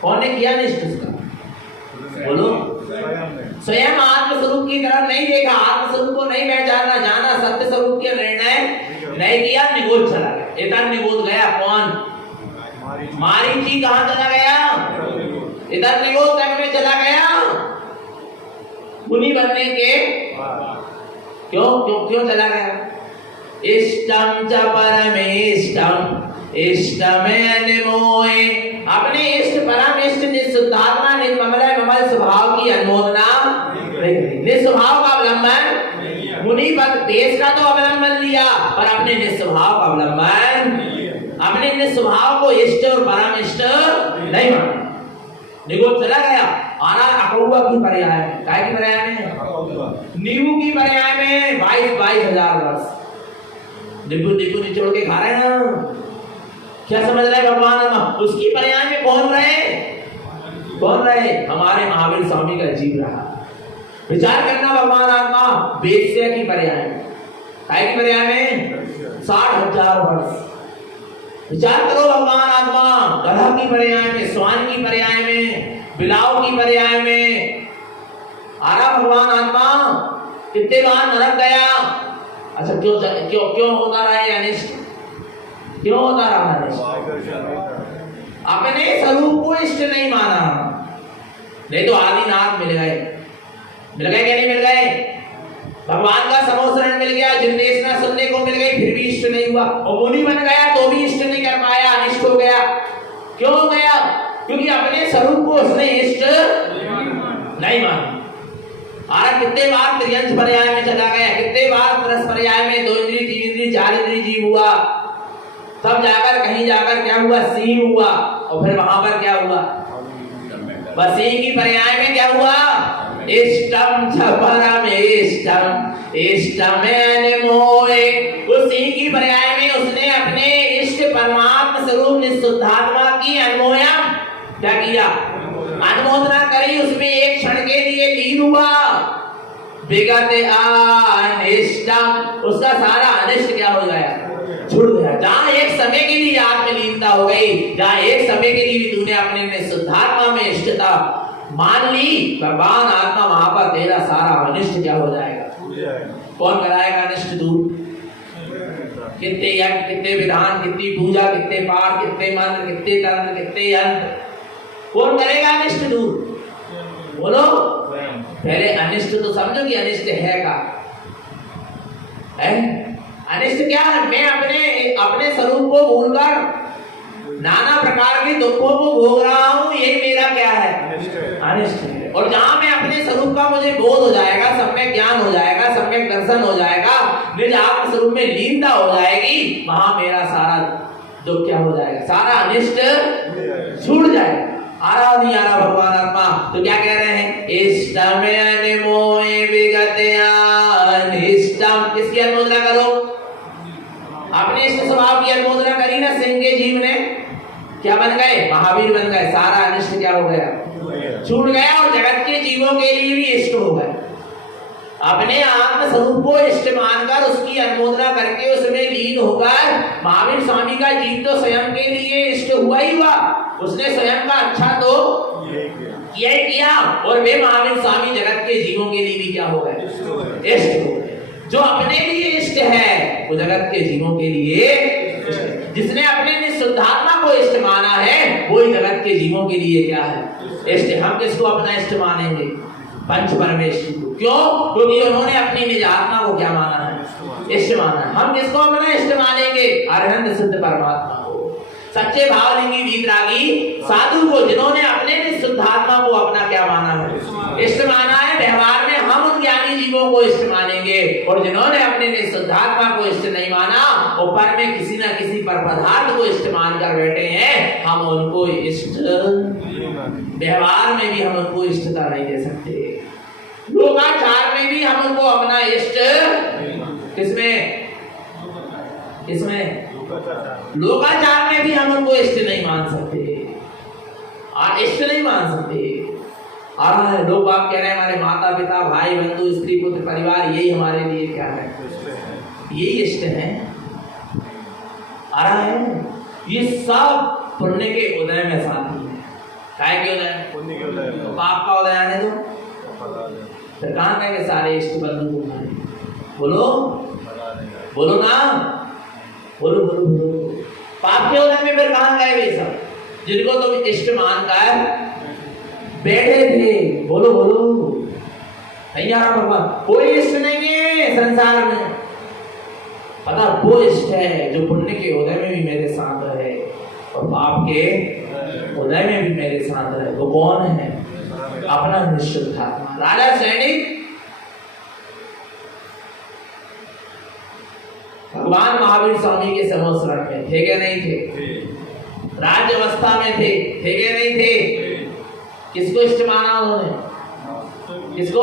कौन ने किया अनिष्ट उसका, बोलो, स्वयं आत्म स्वरूप की तरफ नहीं देखा, आत्म स्वरूप को नहीं पहचाना, जाना, सत्य स्वरूप के निर्णय नहीं किया, निगोद चला गया। इधर निगोद गया कौन, मारीची कहां चला गया, इधर निगोद तक में चला गया, मुनि बनने के क्यों क्यों क्यों चला गया। इष्टम च परमेष्टम इष्टमे अनिमोए, अपने इष्ट परम इष्ट निःशुद्धात्मा निर्मल ममल स्वभाव की अनुमोदना नहीं, निस्वभाव का अवलंबन, मुनि पद देश का तो अवलंबन लिया, पर अपने निस्वभाव का अवलंबन, अपने निस्वभाव को इष्ट और परम इष्ट नहीं माना, निगोद चला गया। आना अकौवा की पर्याय में, काय की पर्याय में, नींबू की पर्याय में 22,000 वर्ष नींबू निचोड़ के खा रहे हैं ना, क्या समझ रहे हैं भगवान, उसकी पर्याय में कौन रहे, हमारे महावीर स्वामी का जीव रहा। विचार करना, भगवान आत्मा वेश्या की पर्याय में, काय की पर्याय में 60,000 वर्ष, विचार करो भगवान आत्मा गधा की पर्याय में, स्वान की पर्याय में, बिलाव की पर्याय में, आरा भगवान आत्मा कितने बार नरक गया। अच्छा क्यों क्यों क्यों होता रहा है अनिष्ट, क्यों होता रहा है, अपने स्वरूप को इष्ट नहीं माना, नहीं तो आदिनाथ मिल गए क्या नहीं मिल गए, भगवान का समोसरण मिल गया, जिन्देशना सुनने को मिल गई, फिर भी इष्ट नहीं हुआ, और मुनि बन गया तो भी इष्ट नहीं कर पाया, अनिष्ट हो गया। क्यों हो गया, क्योंकि अपने स्वरूप को उसने इष्ट नहीं माना। आरा कितने बार त्रियंश पर्याय में चला गया, कितने बार तरस पर्याय में, 2 इंद्री 3 इंद्री 4 इंद्री जीव हुआ, तब जाकर कहीं जाकर क्या हुआ, सिंह हुआ, और फिर वहां पर क्या हुआ, बस सिंह की पर्याय में क्या हुआ, इष्टम च परमेष्टम इष्टमेनमोए, उस सिंह की पर्याय में उसने अपने इष्ट परमात्मा स्वरूप निःशुद्धात्मा की अनुमोया क्या किया, अनुमोदना करी, उसमें एक क्षण के लिए लीन हुआ, विगते अनिष्टम, उसका सारा अनिष्ट क्या हो गया, छूट गया। जहां एक समय के लिए आत्मलीनता हो गई, जहां एक समय के लिए भी तूने अपने निःशुद्धात्मा में इष्टता मान ली, भगवान आत्मा वहां पर तेरा सारा अनिष्ट क्या हो जाएगा, कौन कराएगा अनिष्ट दूर, कितने यज्ञ, कितने विधान, कितनी पूजा, कितने पाठ, कितने मंत्र, कितने तंत्र, कितने यंत्र, कौन करेगा अनिष्ट दूर? बोलो। पहले अनिष्ट तो समझो कि अनिष्ट है का है। अनिष्ट क्या है? मैं अपने स्वरूप को भूलकर नाना प्रकार के दुखों को भोग रहा हूँ, यही मेरा क्या है? अनिष्ट है। और जहां मैं अपने स्वरूप का मुझे बोध हो जाएगा, सम्यक ज्ञान हो जाएगा, सम्यक दर्शन हो जाएगा, निज आत्म स्वरूप में लीनता हो जाएगी, वहां मेरा सारा दुख क्या हो जाएगा? सारा अनिष्ट छूट जाएगा। आ रहा नहीं आ रहा भगवान आत्मा? तो क्या कह रहे हैं? इष्टम अनिमोहि विगतया अनिष्टम। किसकी अनुमोदना करो? अपने इष्ट स्वभाव की अनुमोदना करी ना सिंह के जीव ने, क्या बन गए? महावीर बन गए। सारा अनिष्ट क्या हो गया? छूट गया। और जगत के जीवों के लिए भी इष्ट हो गए। अपने आत्म स्वरूप को इष्ट मानकर उसकी अनुमोदना करके उसमें लीन होकर महावीर स्वामी का जीव तो स्वयं के लिए इष्ट हुआ ही हुआ, उसने स्वयं का अच्छा तो यही किया। और वे महावीर स्वामी जगत के जीवों के लिए भी क्या हो गए? इष्ट हो गए। जो अपने लिए इष्ट है वो जगत के जीवों के लिए, जिसने अपने शुद्धात्मा को इष्ट माना है वो ही जगत के जीवों के लिए क्या है? इष्ट। हम किसको अपना इष्ट मानेंगे? पंच परमेश्वर को। क्यों? क्योंकि उन्होंने अपनी निज आत्मा को क्या माना है? इष्ट माना है। हम किसको अपना इष्ट मानेंगे? अरहंत सिद्ध परमात्मा को, सच्चे भावलिंगी वीतरागी साधु को, जिन्होंने अपने शुद्धात्मा को अपना क्या माना है? इष्ट माना है। व्यवहार में हम उन ज्ञानी जीवों को इष्ट मानेंगे, और जिन्होंने अपने शुद्धात्मा को इष्ट नहीं माना, ऊपर में किसी न किसी पर पदार्थ को इष्ट मानकर बैठे हैं, हम उनको इष्ट, व्यवहार में भी हम उनको इष्टता नहीं दे सकते, लोकाचार में भी हम उनको अपना इष्ट, किसमें? लोकाचार में भी हम उनको इष्ट नहीं मान सकते, और इष्ट नहीं मान सकते। और लोग आप कह रहे हैं हमारे माता पिता भाई बंधु स्त्री पुत्र परिवार यही हमारे लिए क्या है? यही इष्ट है। आ रहा है ये सब पुण्य के उदय में साथी है। काय के उदय? पुण्य के उदय। तो पाप का उदय आने दो, फिर कहाँ गए सारे इष्ट बंधु तुम्हारे? बोलो बोलो ना, बोलो बोलो बोलो। पाप के उदय में फिर कहाँ गए वे सब जिनको तुम इष्ट मानकर बैठे थे? बोलो बोलो। नहीं आ रहा भगवान? कोई इष्ट नहीं है संसार में। पता वो इष्ट है जो पुण्य के उदय में भी मेरे साथ रहे और पाप के उदय में भी मेरे साथ रहे। वो कौन है? अपना निश्चितात्मा। राजा सैनिक भगवान महावीर स्वामी के समोसरण में थे क्या नहीं थे? राज्य अवस्था में थे क्या नहीं थे? किसको इष्ट माना उन्होंने? किसको?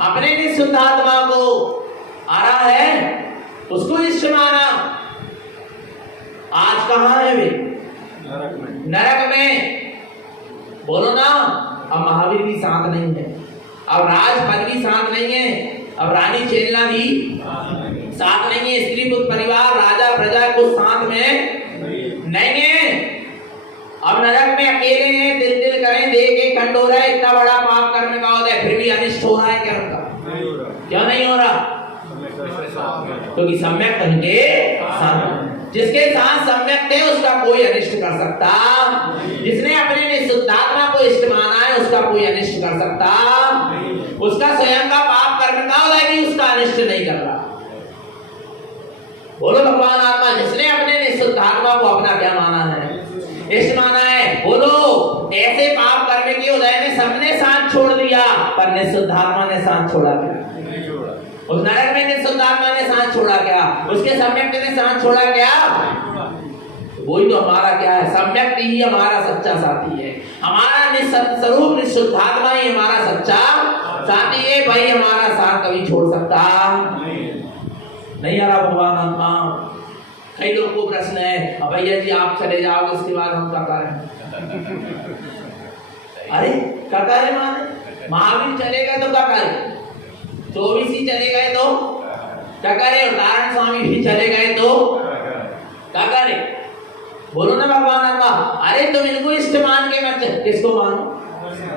अपने निश्चितात्मा को। आ रहा है उसको इष्ट माना। आज कहां है वे? नरक में। बोलो ना। अब महावीर भी साथ नहीं है, अब राजपद भी साथ नहीं है, अब रानी चेलना भी साथ नहीं है, स्त्री पुत्र परिवार राजा प्रजा को साथ में नहीं है। अब नरक में अकेले हैं, दिल दिल करें, देख के खंड हो रहा है, इतना बड़ा पाप करने का होता है, फिर भी अनिष्ट हो रहा है क्या उनका? क्यों नहीं हो रहा? क्योंकि सम्यक उनके साथ, जिसके साथ सम्यक थे उसका कोई अनिष्ट कर सकता, जिसने अपने निश्चितात्मा को इष्ट माना है उसका कोई अनिष्ट कर सकता, उसका स्वयं का पाप कर्म का होता है कि उसका अनिष्ट नहीं कर रहा। बोलो भगवान आत्मा जिसने अपने निश्चितात्मा को अपना क्या माना है? इष्ट माना है। बोलो ऐसे पाप करने के उदय में सबने साथ छोड़ दिया, पर निश्चितात्मा ने साथ छोड़ा क्या? उस नरक में निश्चितात्मा ने साथ छोड़ा क्या? उसके सम्यक ने साथ छोड़ा क्या? वही तो हमारा क्या है? सम्यक ही हमारा सच्चा साथी है, हमारा निस्वरूप निश्चितात्मा ही हमारा सच्चा साथी है। भाई हमारा साथ कभी छोड़ सकता नहीं। आ रहा भगवान आत्मा? कई लोगों को प्रश्न है, भैया जी आप चले जाओगे उसके बाद हम क्या करें? अरे क्या करें माने? महावीर चले गए तो क्या करें? 24 ही चले गए तो क्या करें? नारायण स्वामी भी चले गए तो क्या करें? बोलो ना भगवान आत्मा। अरे तुम इनको इष्ट मान के मत, किसको मानो?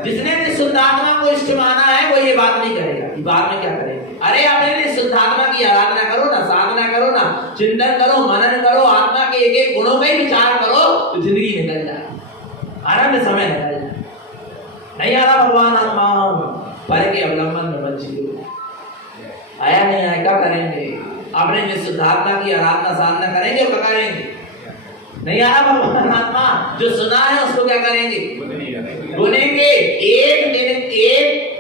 जिसने निःशुद्धात्मा को इष्ट माना है वो ये बात नहीं करेगा कि बाद में क्या करेंगे। अरे अपने निःशुद्धात्मा की आराधना करो ना, साधना करो ना, चिंतन करो, मनन करो, आत्मा के एक एक गुणों का ही विचार करो तो जिंदगी निकल जाए, आनंद समय निकल जाए। नहीं आ रहा भगवान आत्मा पर के अवलंबन में मत जियो। आया नहीं आया क्या करेंगे? अपने निःशुद्धात्मा की आराधना साधना करेंगे और क्या करेंगे? नहीं आ रहा भगवान आत्मा जो सुना है उसको क्या करेंगे? सुनेंगे। एक दिन एक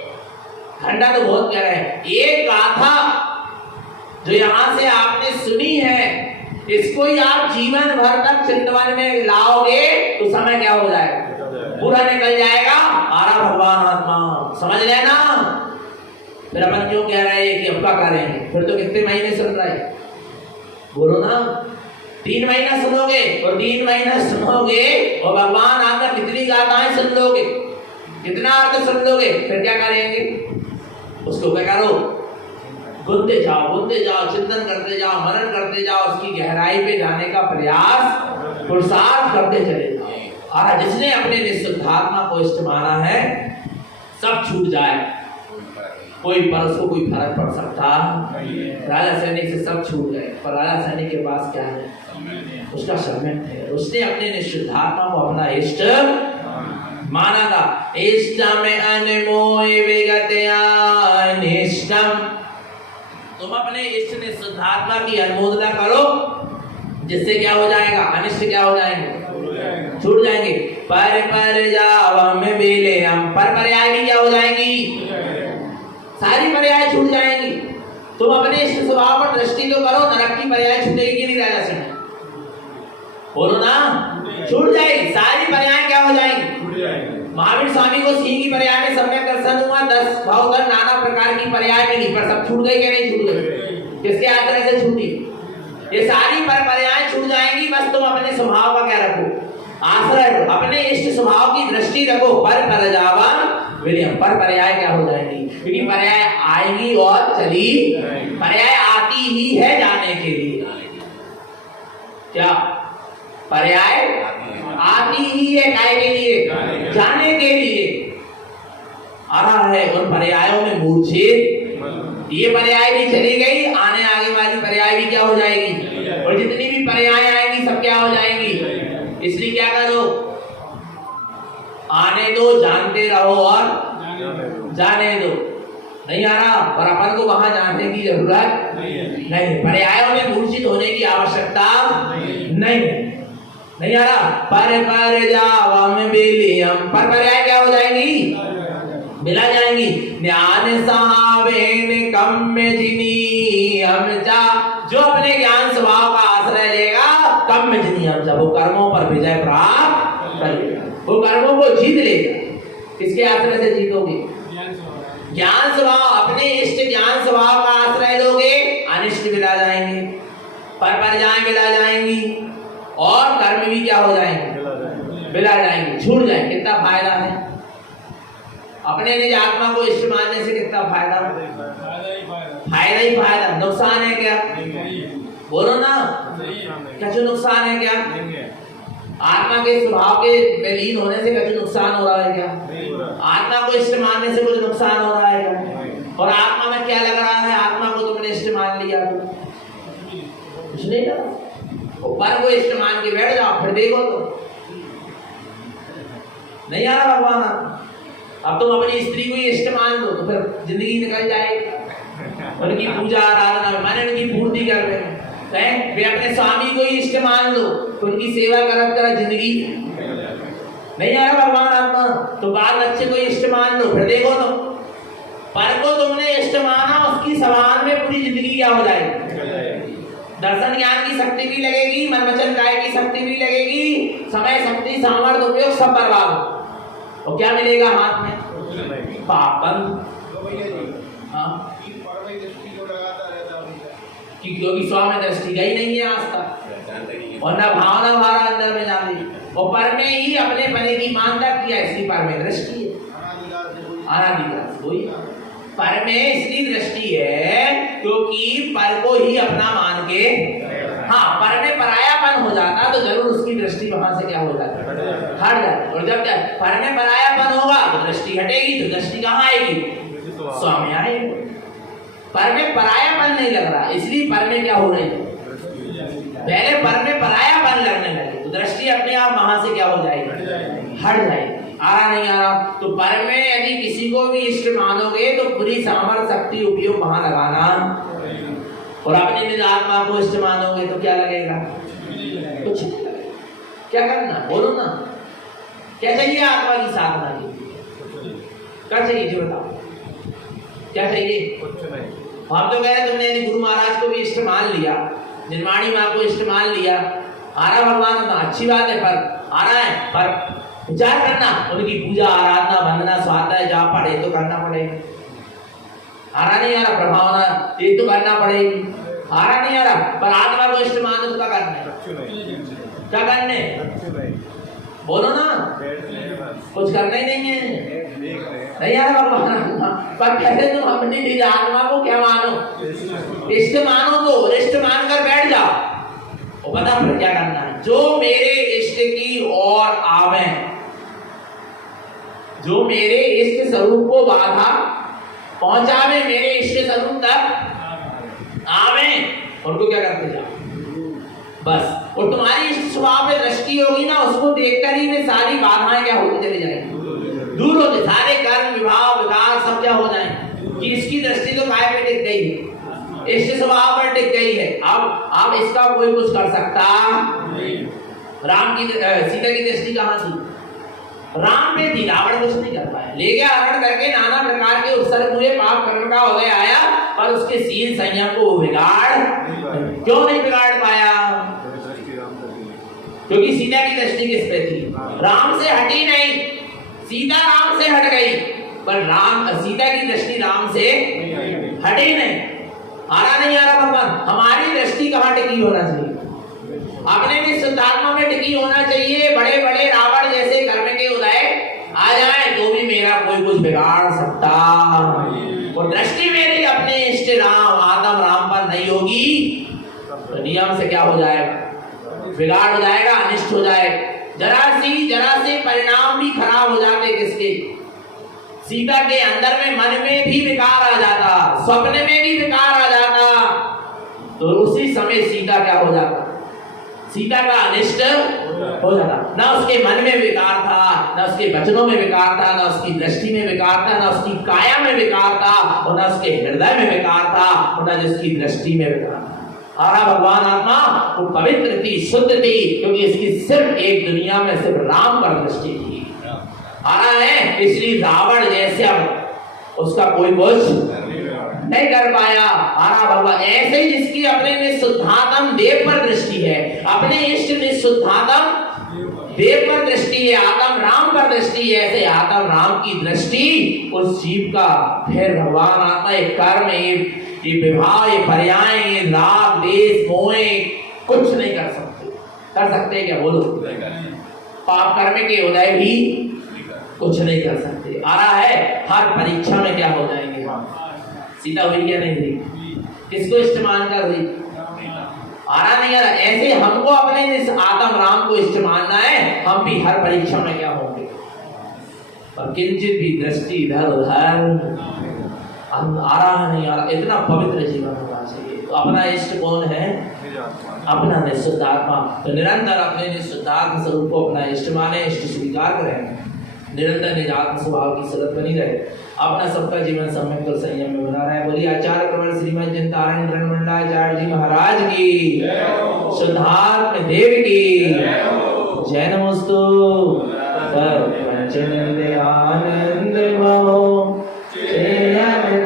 घंटा तो बहुत कह रहे हैं, एक गाथा जो यहाँ से आपने सुनी है इसको ही आप जीवन भर तक चिंतन में लाओगे तो समय क्या हो जाएगा? पूरा निकल जाएगा। आरा भगवान आत्मा समझ लेना। फिर अपन क्यों कह रहे हैं कि अब क्या करेंगे? फिर तो कितने महीने सुन रहे हैं, बोलो ना। 3 महीना सुनोगे और 3 महीना सुनोगे और भगवान आत्मा कितनी गाथाएं सुन लोगे, कितना अर्थ सुन लोगे, फिर क्या करेंगे? उसको क्या करो? बुनते जाओ, चिंतन करते जाओ, मनन करते जाओ, उसकी गहराई पे जाने का प्रयास पुरुषार्थ करते चले जाओ। और जिसने अपने निःशुद्धात्मा को इष्ट माना है सब छूट जाए, कोई पर उसको कोई फर्क पड़ सकता। राजा सैनिक से सब छूट गए पर राजा सैनिक के पास क्या है? उसका समय है। उसने अपने निःशुद्धात्मा को अपना इष्ट माना था। इष्टम अनमोय विगतया निष्ठम। तुम अपने इष्ट निःशुद्धात्मा की अनुमोदना करो जिससे क्या हो जाएगा? अनिष्ट क्या हो जाएंगे? छूट जाएंगे। पर जावम बिलेयम, पर पर्याय भी क्या हो जाएंगी? सारी पर्याय छूट जाएंगी। तुम अपने इष्ट स्वभाव पर दृष्टि तो करो, नरक की पर्याय छूटेगी कि नहीं? राजा से बोलो ना, छूट जाएगी। सारी पर्याय क्या हो जाएंगी? महावीर स्वामी को सिंह की पर्याय में सम्यक दर्शन हुआ, 10 भावगण नाना प्रकार की पर्याय मिली, पर सब छूट गई कि नहीं छूट गई? किसके आश्रय से छूटी? ये सारी पर्याय छूट जाएंगी। बस तुम अपने स्वभाव का क्या रखो? आश्रय रखो, अपने इष्ट स्वभाव की दृष्टि रखो। पर जावा विलियम, पर पर्याय क्या हो जाएगी? क्योंकि पर्याय आएगी और चली, पर्याय आती ही है जाने के लिए। क्या पर्याय आती ही है? काय के लिए? जाने के लिए आ रहा है। उन पर्यायों में मूर्छित, ये पर्याय भी चली गई, आगे वाली पर्याय भी क्या हो जाएगी? और जितनी भी पर्याय आएंगी सब क्या हो जाएंगी? इसलिए क्या करो? आने दो, जानते रहो और जाने दो। नहीं आ रहा पर अपन को वहां जानने की जरूरत नहीं, पर्यायों में मूर्छित होने की आवश्यकता नहीं आ रहा। पर जावम बिलियम, पर पर्याय क्या हो जाएंगी? मिला जाएंगी। ज्ञान सहावेन कम्य जिनी हमजा, जो अपने ज्ञान स्वभाव का आश्रय लेगा कम्य जिनी हमजा, वो कर्मों पर विजय प्राप्त करेगा, वो कर्मों को जीत लेगा। किसके आश्रय से जीतोगे? ज्ञान स्वभाव, अपने इष्ट ज्ञान स्वभाव का आश्रय लोगे, अनिष्ट मिला जाएंगे, पर्याय मिला जाएंगी और कर्म भी क्या हो जाएंगे? मिला जाएंगे, छूट जाएंगे। कितना फायदा है अपने निज आत्मा को इष्ट मानने से? कितना फायदा? फायदा ही फायदा। नुकसान है क्या? बोलो ना, कुछ नुकसान है क्या? आत्मा के स्वभाव के विलीन होने से कुछ नुकसान हो रहा है क्या? आत्मा को इष्ट मानने से कुछ नुकसान हो रहा है क्या? और आत्मा में क्या लग रहा है? आत्मा को तुमने इष्ट मान लिया तो कुछ नहीं लगा, पर को इष्ट मान के बैठ जाओ, फिर देखो तो नहीं आ रहा भगवान आत्मा। अब तुम अपनी स्त्री को ही इष्ट मान लो तो फिर जिंदगी निकल जाएगी। उनकी पूजा आराधना माने उनकी पूर्ति कर रहे हैं। वे अपने स्वामी को ही इष्ट मान लो तो उनकी सेवा कर जिंदगी नहीं आ रहा भगवान आत्मा। तो बाल बच्चे को इष्ट मान लो, फिर देखो तो पर को तुमने इष्ट माना, उसकी समान में पूरी जिंदगी क्या हो जाएगी? दर्शन ज्ञान की शक्ति भी लगेगी, मन वचन काया की शक्ति भी लगेगी, समय शक्ति सामर्थ्य उपयोग सब बर्बाद। और क्या मिलेगा हाथ में? पापन। क्योंकि स्व में दृष्टि गई नहीं है आज तक, और न भावना भारा अंदर में जान ली, और पर में ही अपने पने की मानता किया, इसलिए पर में दृष्टि है। अनादिकाल कोई पर में इसलिए दृष्टि है क्योंकि पर को ही अपना मान के, हाँ पर में परायापन हो जाता तो जरूर उसकी दृष्टि वहां से क्या हो जाती है, हट जाती है। और जब पर में परायापन होगा तो दृष्टि हटेगी, तो दृष्टि कहाँ आएगी, स्वामी आएगी। पर में परायापन नहीं लग रहा, इसलिए पर में क्या हो रही है, पहले पर में परायापन लगने लगे तो दृष्टि अपने आप वहां से क्या हो जाएगी, हट जाएगी। आ रहा नहीं आ रहा, तो पर में यदि किसी को भी इष्ट मानोगे तो पूरी सामर्थ्य शक्ति उपयोग वहां लगाना, और अपने निज आत्मा को इष्ट मानोगे तो क्या लगेगा, कुछ नहीं लगेगा। क्या करना, बोलो ना, क्या चाहिए आत्मा की साधना की, क्या चाहिए जी बताओ, क्या चाहिए, हम तो कह रहे तुमने यदि गुरु महाराज को भी इष्ट मान लिया, निर्माणी माँ को इष्ट मान लिया, आ रहा भगवान तो अच्छी बात है, पर आ रहा है, पर विचार करना, उनकी पूजा आराधना वंदना स्वाध्याय जाप पढ़े तो करना पड़ेगा। आ रहा नहीं आ रहा, प्रभावना ये तो करना पड़ेगी। आ रहा नहीं आ रहा, पर आत्मा को इष्ट मानो तो क्या करना, क्या करने, बोलो ना, कुछ करना ही नहीं है, नहीं आ रहा भगवान, पर कहते तुम अपनी निज आत्मा को क्या मानो, इष्ट मानो, तो इष्ट मानकर बैठ जाओ। और पता फिर क्या करना है, जो मेरे इष्ट की ओर आवे, जो मेरे इष्ट स्वरूप को बाधा पहुंचावे, मेरे इष्ट स्वरूप तक आवे, उनको क्या करते जाओ बस। और तुम्हारी इष्ट स्वभाव में दृष्टि होगी ना, उसको देखकर ही वे सारी बाधाएं क्या होती चली जाएंगी, दूर होते, सारे कर्म विभाव विकार सब क्या हो जाएंगे, कि इसकी दृष्टि तो काय पे टिक गई है, इष्ट स्वभाव पर टिक गई है। अब इसका कोई कुछ कर सकता नहीं। राम की सीता की दृष्टि कहाँ थी, राम पे थी, रावण कुछ नहीं कर पाया, ले गया हरण करके, नाना प्रकार के उत्सर्ग हुए, पाप कर्म का हो गया आया, पर उसके शील संयम को बिगाड़ क्यों नहीं बिगाड़ पाया, क्योंकि सीता की दृष्टि किस पे थी, राम से हटी नहीं, सीता राम से हट गई, पर राम सीता की दृष्टि राम से हटी नहीं। आ रहा नहीं आ रहा भगवान, हमारी दृष्टि कहाँ टिकी होना चाहिए, अपने भी शुद्धात्मा में टिकी होना चाहिए। बड़े बड़े रावण जैसे कर्म के उदय आ जाए तो भी मेरा कोई कुछ बिगाड़ सकता, और दृष्टि मेरी अपने इष्ट राम आत्म राम पर नहीं होगी तो नियम से क्या हो जाएगा, बिगाड़ हो जाएगा, अनिष्ट हो जाएगा। जरा से परिणाम भी खराब हो जाते किसके, सीता के अंदर में, मन में भी विकार आ जाता, स्वप्न में भी विकार आ जाता, तो उसी समय सीता क्या हो जाता, सीता का अनिष्ट हो जाता। ना उसके मन में विकार था, ना उसके वचनों में विकार था, ना उसकी दृष्टि में विकार था, ना उसकी काया में विकार था, और ना उसके हृदय में विकार था, और ना जिसकी दृष्टि में विकार था। आरा भगवान आत्मा वो पवित्र थी, शुद्ध थी, क्योंकि इसकी सिर्फ एक दुनिया में सिर्फ राम पर दृष्टि थी। आ रहा है, इसलिए रावण जैसे उसका कोई कुछ नहीं कर पाया। आ रहा भगवान ऐसे ही जिसकी अपने निशुद्धात्म देव पर दृष्टि है, अपने इष्ट निशुद्धात्म देव पर दृष्टि है, आत्म राम पर दृष्टि है, ऐसे आत्म राम की दृष्टि उस जीव का, फिर भगवान आत्मा ये कर्म, ये विवाह, ये पर्याय, ये राग देश मोह कुछ नहीं कर सकते। कर सकते क्या, बोलो? पाप कर्म के उदय भी कुछ नहीं कर सकते। आ रहा है, हर परीक्षा में क्या हो जाएंगे। सीता हुई क्या नहीं हुई, किसको इष्ट मानकर हुई, आ रहा नहीं आ रहा। ऐसे हमको अपने इस आत्म राम को इष्ट मानना है, हम भी हर परीक्षा में क्या होंगे, और किंचित भी दृष्टि इधर उधर आ रहा नहीं आ रहा। इतना पवित्र जीवन होना चाहिए। तो अपना इष्ट कौन है, अपना निःशुद्ध आत्मा। तो निरंतर अपने निःशुद्ध आत्म स्वरूप को अपना इष्ट माने, इष्ट स्वीकार करें, निरंतर निज आत्म स्वभाव की सतत बनी रहे, अपना सबका जीवन सम्यक और संयम में बना रहे। बोलिए आचार्य प्रवर श्रीमद चिंतामणि ब्रह्मंडाचार्य जी महाराज की, शुद्धात्म देव की जय। नमोस्तु।